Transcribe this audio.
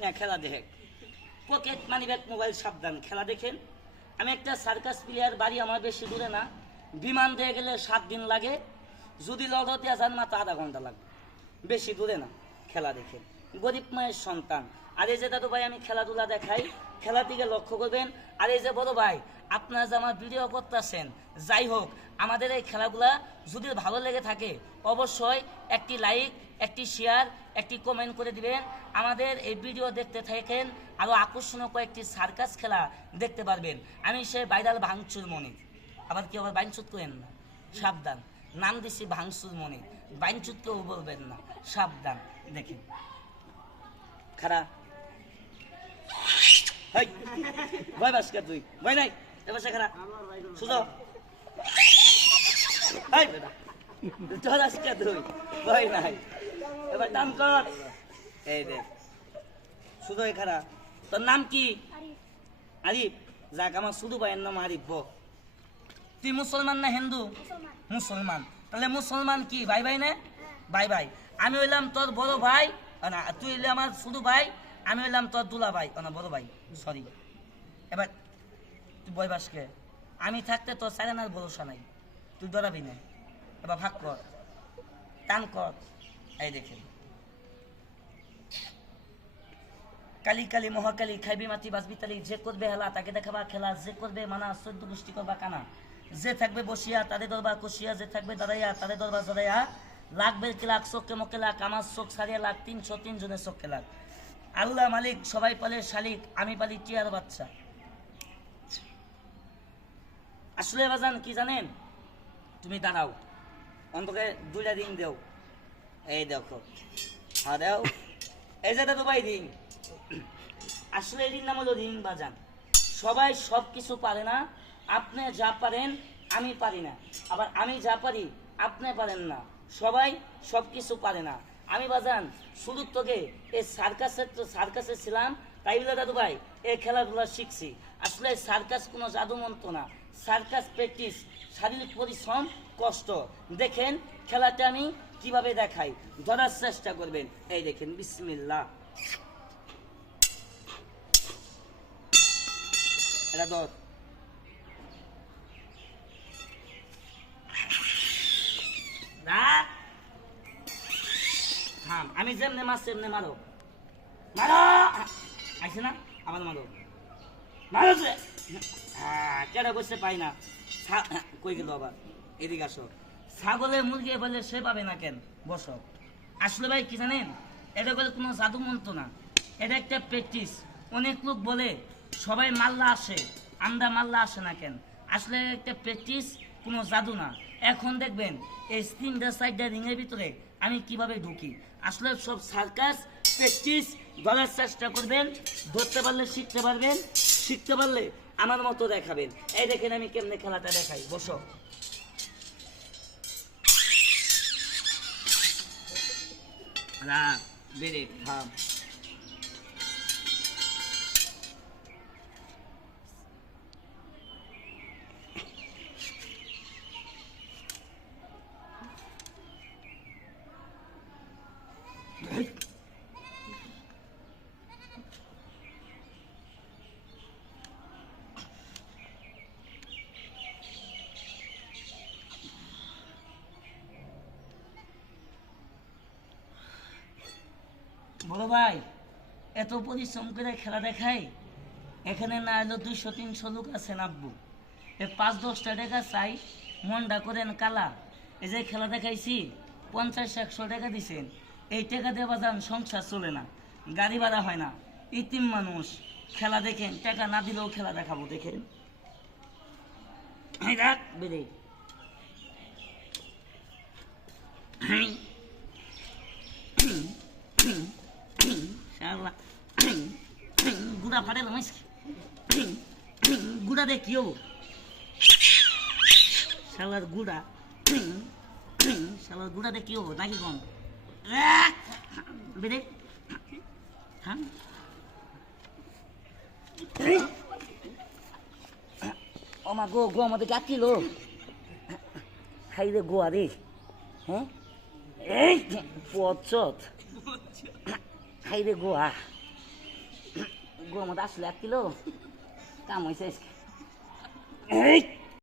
না খেলা দেখে পকেট মানি ব্যাগ মোবাইল সাবধান, খেলা দেখেন। আমি একটা সার্কাস প্লেয়ার, বাড়ি আমার বেশি দূরে না। বিমান দিয়ে গেলে সাত দিন লাগে। যদি লড়তে যান, মাত্র আধা ঘণ্টা লাগবে। বেশি দূরে না, খেলা দেখেন। গরিব মায়ের সন্তান। আর এই যে দাদু ভাই, আমি খেলাধুলা দেখাই। খেলার দিকে লক্ষ্য করবেন। আর এই যে বড় ভাই আপনারা যে আমার ভিডিও করতেছেন, যাই হোক, আমাদের এই খেলাগুলা যদি ভালো লেগে থাকে, অবশ্যই একটি লাইক, একটি শেয়ার, একটি কমেন্ট করে দিবেন। আমাদের এই ভিডিও দেখতে থাকেন আরও আকর্ষণীয় কয়েকটি সার্কাস খেলা দেখতে পারবেন। আমি সে বাইরাল ভাঙচুর মনি আবার কেউ আবার বাইনচুত করেন না? সাবধান। নাম দিছি ভাঙচুর মনি বাইনচুত কেউ বলবেন না। সাবধান। দেখেন। খারা হাই! ভয় বাসকা তুই? ভয় নাই? এবার সে খারা সুজো। হাই বেটা তোর আজকে তুই ভয় নাই। এবার টান কর। এই দেখ শুধু এখানা তোর নাম কি? আরিফ। যাক আমার শুধু ভাইয়ের নাম আরিফ ব। তুই মুসলমান না হিন্দু? মুসলমান। তাহলে মুসলমান কি ভাই ভাই না? ভাই ভাই। আমি হইলাম তোর বড় ভাই না তুই হইলে আমার শুধু ভাই। আমি হইলাম তোর দুলা ভাই না বড় ভাই সরি এবার তুই আমি থাকতে তোর সারেনার ভরসা নাই। তুই ডরাবি না। এবার ভাগ কর। টান কর। এই দেখে কালি কালি মহাকালী খাইবি মাতি বাজবি তালি। যে করবে হেলা তাকে দেখাবা খেলা। যে করবে মানা চোদ্দ গোষ্ঠী করবা কানা। যে থাকবে বসিয়া তাদের দরবার কষিয়া। যে থাকবে দাঁড়াইয়া তাদের দরবার জড়াইয়া। লাগবে কি লাখ, চোখকে মকে লাখ, আমার চোখ সারিয়া লাখ, তিনশো তিনজনের চোখকে লাখ। আল্লাহ মালিক সবাই পালে শালিক, আমি পালি টিয়ার বাচ্চা। আসলে বাজান, কি জানেন? তুমি দাঁড়াও। অন্তকে দুইটা দিন দেও। এই দেখো। হ্যাঁ দেও। এই যে দাদু ভাই রিং আসলে এটির নাম হলো রিং বাজান। সবাই সব কিছু পারে না। আপনি যা পারেন, আমি পারি না। আবার আমি যা পারি, আপনি পারেন না। সবাই সব কিছু পারে না। আমি বাজান শুরু তোকে এই সার্কাসের তো সার্কাসে ছিলাম। তাই বলে দাদু ভাই এই খেলাধুলা শিখছি। আসলে সার্কাস কোনো জাদুমন্ত্র না। সার্কাস প্র্যাকটিস, শারীরিক পরিশ্রম, কষ্ট। দেখেন খেলাটা আমি কীভাবে দেখাই। ধরার চেষ্টা করবেন। এই দেখেন থাম, আমি যেমনে মাছ সেমনে মারো। মারো! আইসে না? আবার মারো। মারো কেডা বসে পাই না? কই গেল আবার? এদিকে আসো। ছাগলের মুরগি বলে সে পাবে না কেন? বসো। আসলে ভাই কি জানেন? এটা বলে কোনো জাদু মন্ত্র না। এটা একটা প্র্যাকটিস অনেক লোক বলে, সবাই মাল্লা আসে, আমরা মাল্লা আসে না কেন? আসলে একটা প্র্যাকটিস কোনো জাদু না। এখন দেখবেন, এই তিনটা সাইডটা রিংয়ের ভিতরে আমি কীভাবে ঢুকি? আসলে সব সার্কাস প্র্যাকটিস ধরার চেষ্টা করবেন, ধরতে পারলে শিখতে পারবেন, শিখতে পারলে আমার মতো দেখাবেন। এই দেখেন আমি কেমনে খেলাটা দেখাই বসো। থাম বড় ভাই, এত পরিশ্রম করে খেলা দেখাই এখানে না এলো দুইশো, তিনশো লোক আছে নাববো পাঁচ, দশটা টাকা চাই, মনটা করেন কালা। এই যে খেলা দেখাইছি, পঞ্চাশ, একশো টাকা দিছেন। এই টাকা দেওয়া যান, সংসার চলে না, গাড়ি ভাড়া হয় না। ইতিম মানুষ, খেলা দেখেন, টাকা না দিলেও খেলা দেখাবো, দেখেন। বেড়ে। শালা গুড়া ফাটে লমাইস গুড়া দে কিও শালার গুড়া। শালার গুড়া দে কিও নাকি কম? বেরে হ্যাঁ? ও মা গো গো আমাদের কাকিলো খাই রে গো আরে হ্যাঁ? এই পচত খাইবে গোয়া। গোয়া মতো আসলে এক কিলো। কাম হয়েছে